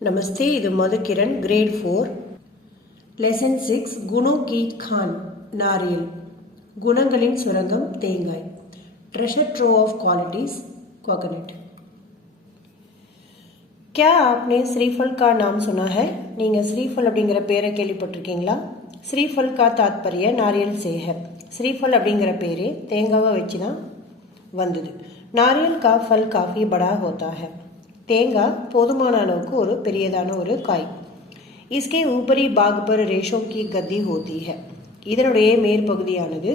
नमस्ते இது மதுக்கிரண் great 4 lesson 6 குணோं की खान नारियल குணங்களின் சுரங்கம் தேங்காய் treasure trove of qualities coconut क्या आपने श्रीफल का नाम सुना है நீங்க श्रीफल அப்படிங்கற பேரை கேள்விப்பட்டிருக்கீங்களா श्रीफल का तात्पर्य नारियल से है श्रीफल அப்படிங்கற பேரே தேங்காவை வச்சு தான் வந்தது नारियल का फल काफी बड़ा होता है தேங்காய் போதுமான அளவுக்கு ஒரு பெரியதான ஒரு காய் इसके ऊपरी भाग पर रेशों की गद्दी होती है இதனுடைய மேற்பகுதியானது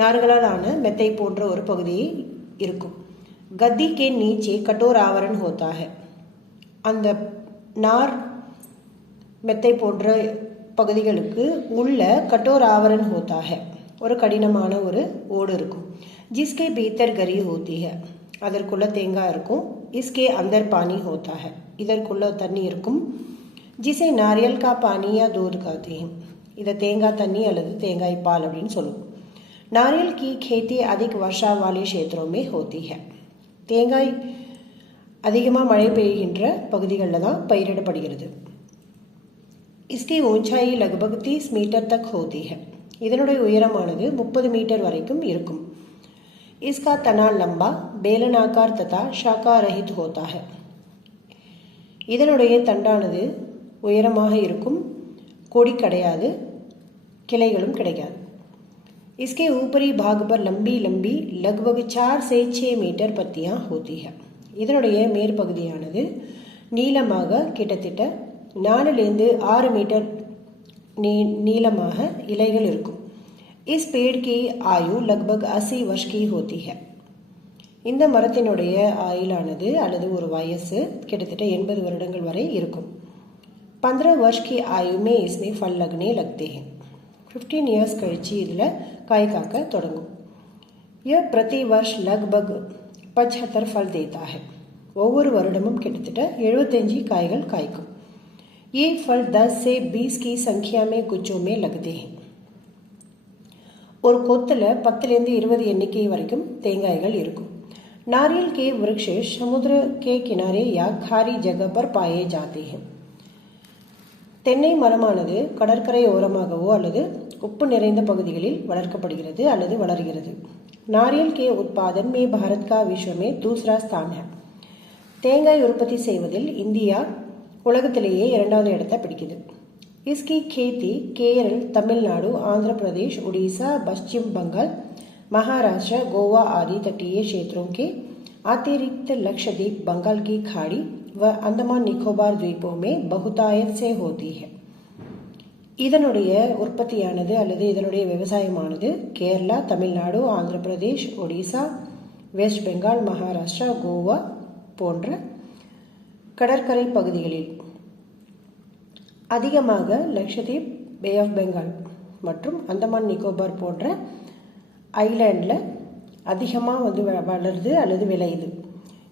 நார்களால் ஆன மெத்தை போன்ற ஒரு பகுதி இருக்கும் गद्दी के नीचे कठोर आवरण होता है அந்த நார் மெத்தை போன்ற பகுதிகளுக்கு உள்ள कठोर आवरण होता है ஒரு கடினமான ஒரு ஓடு இருக்கும் जिसके भीतर गरी होती है அதற்குள்ள தேங்காய் இருக்கும் इसके अंदर पानी होता है இதற்குள்ள தண்ணி இருக்கும் जिसे नारियल का पानी या दूध कहते हैं इधर தேங்காய் தண்ணி அல்லது தேங்காய் பால் அப்படினு சொல்லுவோம் नारियल की खेती अधिक वर्षा वाले क्षेत्रों में होती है தேங்காய் அதிகமாக மழை பெய்கின்ற பகுதிகளில் தான் பயிரிடப்படுகிறது इसकी ऊंचाई लगभग 30 मीटर तक होती है இதனுடைய உயரமானது 30 மீட்டர் வரைக்கும் இருக்கும் इसका तना लंबा बेलनाकार तथा शाखा रहित होता है இதனுடைய தண்டானது உயரமாக இருக்கும் கொடி கிடையாது கிளைகளும் கிடையாது इसके ऊपरी भाग पर लंबी लंबी लगभग 4 से 6 मीटर पत्तियां होती है இதனுடைய மேற்பகுதியானது நீளமாக கிட்டத்தட்ட 4 லிருந்து 6 மீட்டர் நீளமாக இலைகள் இருக்கும் इस पेड़ की आयु लगभग 80 वर्ष की होती है இந்த மரத்தினுடைய ஆயுளானது அல்லது ஒரு வயசு கிட்டத்தட்ட 80 வருடங்கள் வரை இருக்கும் 15 वर्ष की आयु में इसमें फल लगने लगते हैं 15 इयर्स கழிச்சு இதுல காய் காக்க தொடங்கும் यह प्रति वर्ष लगभग 75 फल देता है ஒவ்வொரு வருடமும் கிட்டத்தட்ட 75 காய்கள் காய்க்கும் ये फल 10 से 20 की संख्या में गुच्छों में लगते हैं ஒரு கொத்துல 10 லிருந்து 20 எண்ணிக்கை வரைக்கும் தேங்காய்கள் இருக்கும் नारियल के वृक्ष समुद्र के किनारे या खारी जगह पर पाए जाते हैं தென்னை மரமானது கடற்கரை ஓரமாகவோ அல்லது உப்பு நிறைந்த பகுதிகளில் வளர்க்கப்படுகிறது அல்லது வளர்கிறது नारियल के उत्पादन में भारत का विश्व में दूसरा स्थान है தேங்காய் உற்பத்தி செய்வதில் இந்தியா உலகத்திலேயே இரண்டாவது இடத்தை பிடிக்குது इसकी खेती केरल तमिलनाडु आंध्र प्रदेश उड़ीसा पश्चिम बंगाल महाराष्ट्र गोवा आदि तटीय क्षेत्रों के अतिरिक्त लक्षद्वीप बंगाल की खाड़ी व अंडमान निकोबार द्वीपों में बहुतायत से होती है இதனுடைய உற்பத்தியானது அல்லது இதனுடைய விவசாயமானது கேரளா தமிழ்நாடு ஆந்திர பிரதேஷ் ஒடிசா வெஸ்ட் பெங்கால் மகாராஷ்டிரா கோவா போன்ற கடற்கரை பகுதிகளில் அதிகமாக லக்ஷதீப் பே ஆஃப் பெங்கால் மற்றும் அந்தமான் நிக்கோபார் போன்ற ஐலண்டில் அதிகமாக வளருது அல்லது விளையுது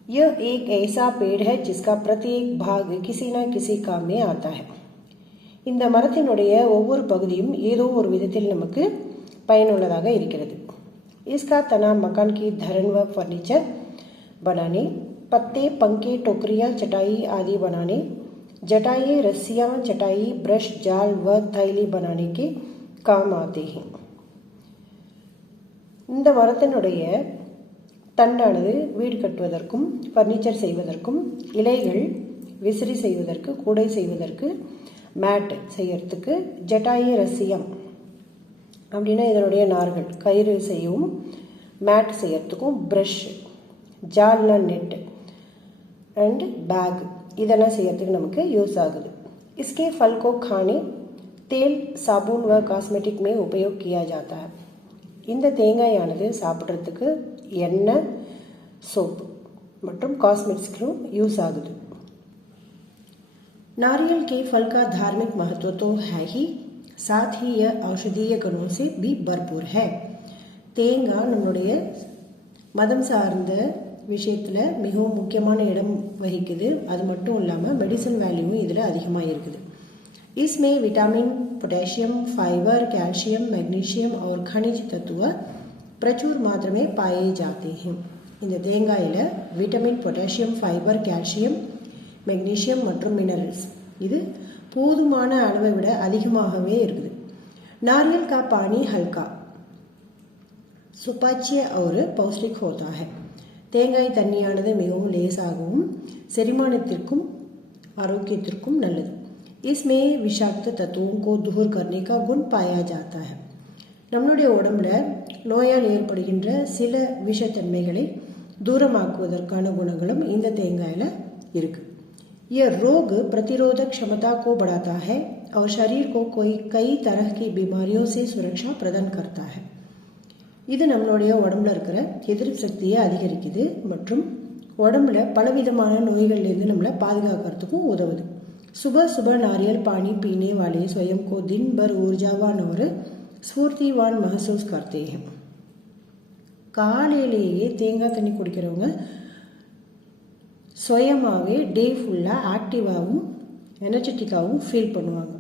यह एक ऐसा पेड़ है जिसका प्रत्येक भाग किसी न किसी काम में आता है இந்த மரத்தினுடைய ஒவ்வொரு பகுதியும் ஏதோ ஒரு விதத்தில் நமக்கு பயனுள்ளதாக இருக்கிறது इसका तना मकान की धरन व फर्नीचर बनाने पत्ते पंखे टोकरियां चटाई आदि बनाने जटाई रस्सियां चटाई ब्रश जाल व थैली बनाने के काम आते हैं இந்த மரத்தினுடைய தண்டானது வீடு கட்டுவதற்கும் ஃபர்னிச்சர் செய்வதற்கும் இலைகள் விசிறி செய்வதற்கு கூடை செய்வதற்கு மேட் செய்யறதுக்கு ஜட்டாயி ரசியம் அப்படின்னா இதனுடைய நார்கள் கயிறு செய்யவும் மேட் செய்யறதுக்கும் ப்ரஷ் ஜால்னா நெட் அண்ட் பேக் இதெல்லாம் செய்யறதுக்கு நமக்கு யூஸ் ஆகுது इसके फल को खाने तेल साबुन व कॉस्मेटिक में उपयोग किया जाता है இந்த தேங்காயானது சாப்பிட்றதுக்கு எண்ணெய் சோப் மற்றும் காஸ்மெட்டிக்ஸ்க்கும் யூஸ் ஆகுது नारियल के फल का धार्मिक महत्व तो है ही साथ ही यह औषधीय गुणों से भी भरपूर है தேங்காய் நம்மளுடைய மதம் சார்ந்த விஷயத்தில் மிகவும் முக்கியமான இடம் வகிக்குது அது மட்டும் இல்லாமல் மெடிசன் வேல்யூவும் இதில் அதிகமாக இருக்குது इसमें vitamin potassium fibre calcium magnesium और खनिज तत्व प्रचुर मात्रा में पाए जाते हैं இந்த தேங்காயில் vitamin potassium fibre calcium magnesium மற்றும் மினரல்ஸ். இது போதுமான அளவை விட அதிகமாகவே இருக்குது. நாரியல் கா பானி ஹல்கா சுபாச்சிய ஒரு பௌஷ்டிக் ஹோதா ஹை. தேங்காய் தண்ணியானது மிகவும் லேசாகவும் செரிமானத்திற்கும் ஆரோக்கியத்திற்கும் நல்லது. इसमें विषाक्त तत्वों को दूर करने का गुण पाया जाता है. நம்மளுடைய உடம்புல நோயால் ஏற்படுகின்ற சில விஷத்தன்மைகளை தூரமாக்குவதற்கான குணங்களும் இந்த தேங்காயில் இருக்கு. यह रोग प्रतिरोधक क्षमता को बढ़ाता है और शरीर को कई तरह की बीमारियों से सुरक्षा प्रदान करता है. இது நம்மளுடைய உடம்புல இருக்கிற எதிர்ப்பு சக்தியை அதிகரிக்குது மற்றும் உடம்புல பலவிதமான நோய்கள்லேருந்து நம்மளை பாதுகாக்கிறதுக்கும் உதவுது. सुबह सुबह नारियल पानी पीने वाले स्वयं को दिन भर ऊर्जावान और स्फूर्तिवान महसूस करते हैं. காலையிலேயே தேங்காய் தண்ணி குடிக்கிறவங்க சுயமாகவே டே ஃபுல்லாக ஆக்டிவாகவும் எனர்ஜெட்டிக்காகவும் ஃபீல் பண்ணுவாங்க.